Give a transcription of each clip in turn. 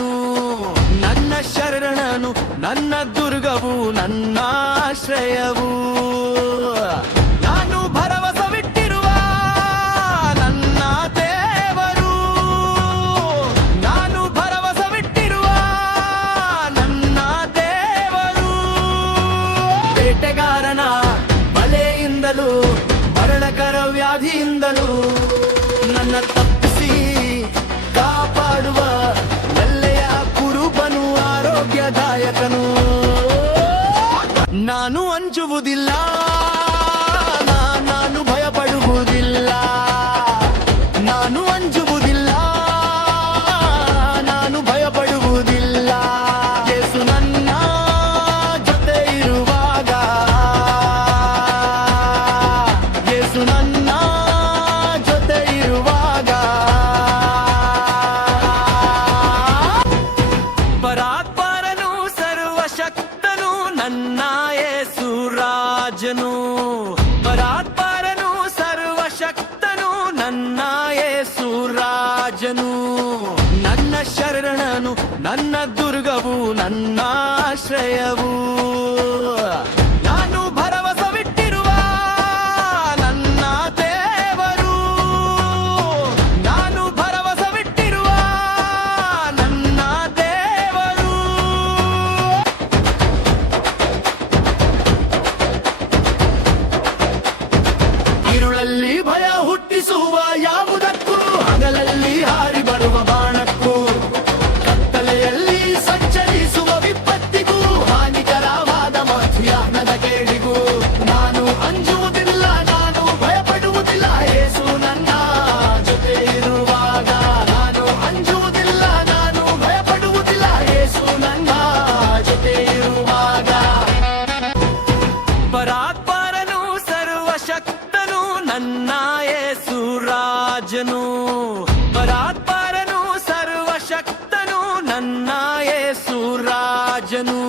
ರಾಜನು, ನನ್ನ ಶರಣನು, ನನ್ನ ದುರ್ಗವು, ನನ್ನ ಆಶ್ರಯವು. ನಾನು ಭರವಸವಿಟ್ಟಿರುವ ನನ್ನ ದೇವರು, ನಾನು ಭರವಸವಿಟ್ಟಿರುವ ನನ್ನ ದೇವರು. ಬೇಟೆಗಾರನ ಬಲೆಯಿಂದಲೂ ಮರಣಕರ ವ್ಯಾಧಿಯಿಂದಲೂ ನನ್ನ ತಪ್ಪಿಸಿ ಕಾಪಾಡುವ ಒಳ್ಳೆಯ ಕುರುಬನು, ಆರೋಗ್ಯದಾಯಕನು. ನಾನು ಅಂಜುವುದಿಲ್ಲ, ನಾನು ಭಯಪಡುವುದಿಲ್ಲ, ನಾನು ಅಂಜುವುದಿಲ್ಲ, ನಾನು ಭಯಪಡುವುದಿಲ್ಲ. ಯೇಸು ನನ್ನ ಜೊತೆ ಇರುವಾಗ, ಯೇಸು ನನ್ನ ಜೊತೆ ಇರುವಾಗ. ಪರಾತ್ಪರನು, ಸರ್ವಶಕ್ತನು, ನನ್ನ ಯೇಸು ರಾಜನು. ಪರಾತ್ಪರನು, ಸರ್ವಶಕ್ತನು, ನನ್ನ ಯೇಸು ರಾಜನು, ನನ್ನ ಶರಣನು, ನನ್ನ ದುರ್ಗವು, ನನ್ನ ಆಶ್ರಯವು. ನಾನು ಭರವಸವಿಟ್ಟಿರುವ ನನ್ನ ದೇವರು, ನಾನು ಭರವಸವಿಟ್ಟಿರುವ ನನ್ನ ದೇವರು. ഇരുಳಲ್ಲಿ ಭಯ ಹುಟ್ಟಿಸುವ ಯಾವುದಕ್ಕೂ, ಹಗಲಲ್ಲಿ ಹಾರಿ ಬರುವ ಬಾಣಕ್ಕೂ, ಕತ್ತಲೆಯಲ್ಲಿ ಸಂಚರಿಸುವ ವಿಪತ್ತಿಗೂ, ಹಾನಿಕರವಾದ ಮಧ್ಯಾಹ್ನದ ಕೇಡಿಗೂ ನಾನು ಅಂಜುವುದಿಲ್ಲ, ನಾನು ಭಯಪಡುವುದಿಲ್ಲ. ಯೇಸು ನನ್ನ ಜೊತೆ ಇರುವಾಗ ನಾನು ಅಂಜುವುದಿಲ್ಲ, ನಾನು ಭಯಪಡುವುದಿಲ್ಲ. ಯೇಸು ನನ್ನ ಜೊತೆ ಇರುವಾಗ. ಪರಾತ್ಪರನು, ಸರ್ವಶಕ್ತನು, ನನ್ನ ಯೇಸು ರಾಜನು. ಪರಾತ್ಪರನು, ಸರ್ವಶಕ್ತನು, ನನ್ನ ಯೇಸು ರಾಜನು,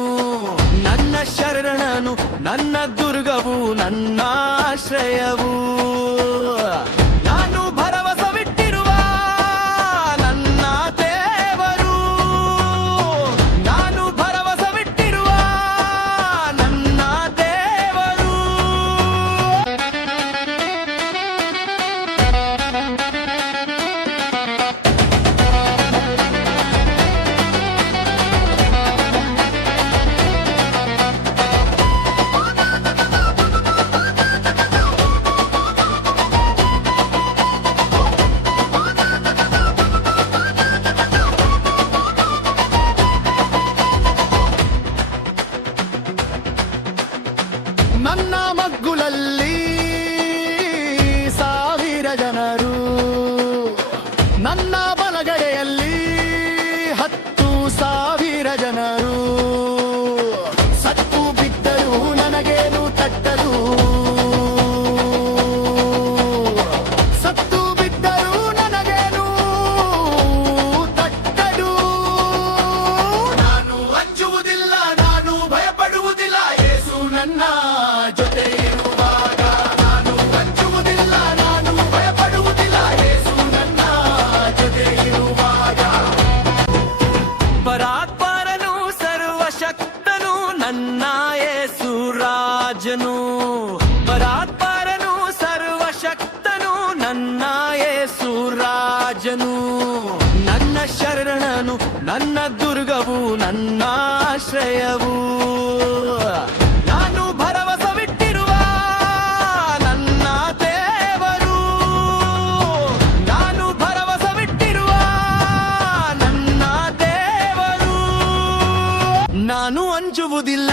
ನನ್ನ ಶರಣನು, ನನ್ನ ದುರ್ಗವು, ನನ್ನ ಆಶ್ರಯವು. ನಾನು ಭರವಸವಿಟ್ಟಿರುವ ನನ್ನ ದೇವರು, ನಾನು ಭರವಸವಿಟ್ಟಿರುವ ನನ್ನ ದೇವರು. ನನ್ನ ಮಗ್ಗುಲಲ್ಲಿ 1000 ಜನರು, ನನ್ನ ಬಲಗಡೆಯಲ್ಲಿ 10,000 ಜನರು. ಸತ್ತು ಬಿದ್ದರೂ ನನಗೇನು ತಟ್ಟದು, ಸತ್ತು ಬಿದ್ದರೂ ನನಗೇನು ತಟ್ಟದು. ನಾನು ಅಂಜುವುದಿಲ್ಲ, ನಾನು ಭಯಪಡುವುದಿಲ್ಲ. ಯೇಸು ನನ್ನ ಜೊತೆ ಇರುವಾಗ ನಾನು ಅಂಜುವುದಿಲ್ಲ, ನಾನು ಭಯಪಡುವುದಿಲ್ಲ. ಯೇಸು ನನ್ನ ಜೊತೆ ಇರುವಾಗ. ಪರಾತ್ಪರನು, ಸರ್ವಶಕ್ತನು, ನನ್ನ ಯೇಸು ರಾಜನು. ಪರಾತ್ಪರನು, ಸರ್ವಶಕ್ತನು, ನನ್ನ ಯೇಸು ರಾಜನು, ನನ್ನ ಶರಣನು, ನನ್ನ ದುರ್ಗವು, ನನ್ನ ಆಶ್ರಯವು. ನಾನು ಭರವಸವಿಟ್ಟಿರುವ ನನ್ನ ದೇವರು, ನಾನು ಭರವಸವಿಟ್ಟಿರುವ ನನ್ನ ದೇವರು. ನಾನು ಅಂಜುವುದಿಲ್ಲ,